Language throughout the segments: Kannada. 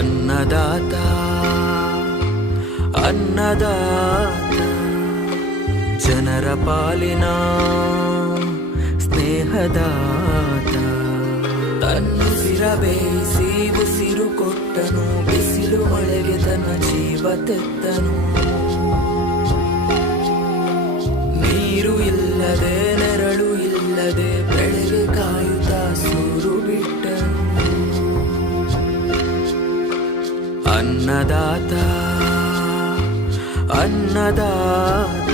ಅನ್ನದಾತ ಅನ್ನದಾತ ಜನರ ಪಾಲಿನ ಸ್ನೇಹದಾತ ತನ್ನುಸಿರ ಬೇಯಿಸಿ ಉಸಿರು ಕೊಟ್ಟನು ಬಿಸಿಲು ಮಳೆಗೆ ತನ್ನ ಜೀವ ತೆತ್ತನು ನೀರು ಇಲ್ಲದೆ ನೆರಳು ಇಲ್ಲದೆ ಬೆಳೆಗೆ ಕಾಯುತ್ತಾ ಸೂರು ಬಿಟ್ಟನು ಅನ್ನದಾತ ಅನ್ನದಾತ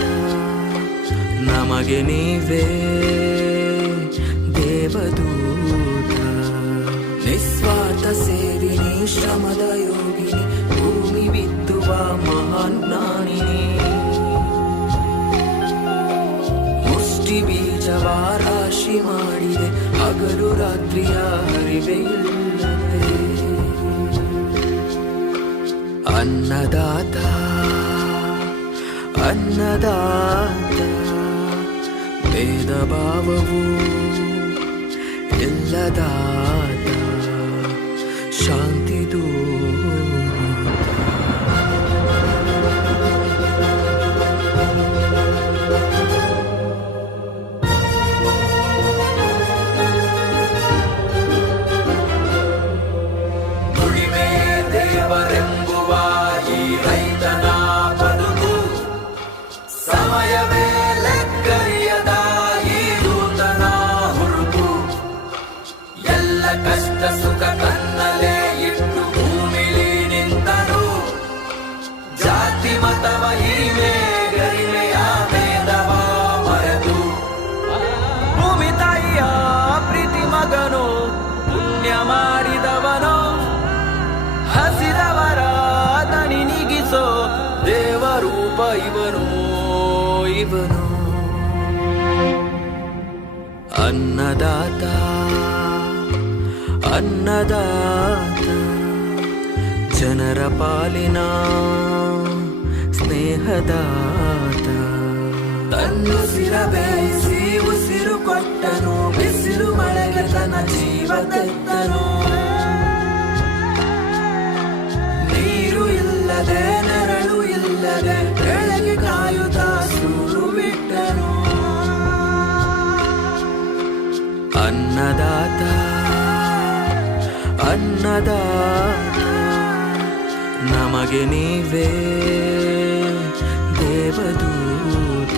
ನಮಗೆ ನೀವೇ ದೇವದೂತ ನಿಸ್ವಾರ್ಥ ಸೇವಿನಿ ಶ್ರಮದ ಯೋಗಿನಿ ಭೂಮಿ ಬಿತ್ತುವ ಮಹಾನ್ ಜ್ಞಾನಿನಿ ಮುಷ್ಟಿ ಬೀಜವ ರಾಶಿ ಮಾಡಿದೆ ಹಗಲು ರಾತ್ರಿಯ ಹರಿವೆ ಇಲ್ಲದೆ ಅನ್ನದಾತ ಅನ್ನದಾತ ಭೇದ ಭಾವವು ಇಲ್ಲದಾತ ಶಾಂತಿ ದುಡಿಮೆ ದೇವರೆಂಬುವ ಈ ರೈತನ ಬದುಕು ಸಮಯವೇ ಲೆಕ್ಕರಿಯದ ಈ ನೂತನ ಹುರುಪು ಎಲ್ಲ ಕಷ್ಟ ಸುಖ ಕನ್ನಲೇ ಇಟ್ಟು ಭೂಮಿಲಿ ನಿಂತನು ಜಾತಿ ಮತವ ಹಿರಿಮೆ ಗರಿಮೆಯ ಭೇದವ ಮರೆತು ಭೂಮಿ ತಾಯಿಯ ಪ್ರೀತಿ ಮಗನು ಪುಣ್ಯ ಮಾಡಿದವನು ಹಸಿದವರ ದಣಿ ನೀಗಿಸೋ ದೇವರೂಪ ಇವನು ಇವನು ಅನ್ನದಾತ ಅನ್ನದಾತ ಜನರ ಪಾಲಿನ ಸ್ನೇಹದಾತ ತನ್ನುಸಿರ ಬೇಯಿಸಿ ಉಸಿರು ಕೊಟ್ಟನು ಬಿಸಿಲು ಮಳೆಗೆ ತನ್ನ ಜೀವ ತೆತ್ತನು ನೀರು ಇಲ್ಲದೆ ನೆರಳು ಇಲ್ಲದೆ ಬೆಳೆಗೆ ಕಾಯುತ್ತಾ ಸೂರು ಬಿಟ್ಟನು ಅನ್ನದಾತ ಅನ್ನದಾತ ನಮಗೆ ನೀವೇ ದೇವದೂತ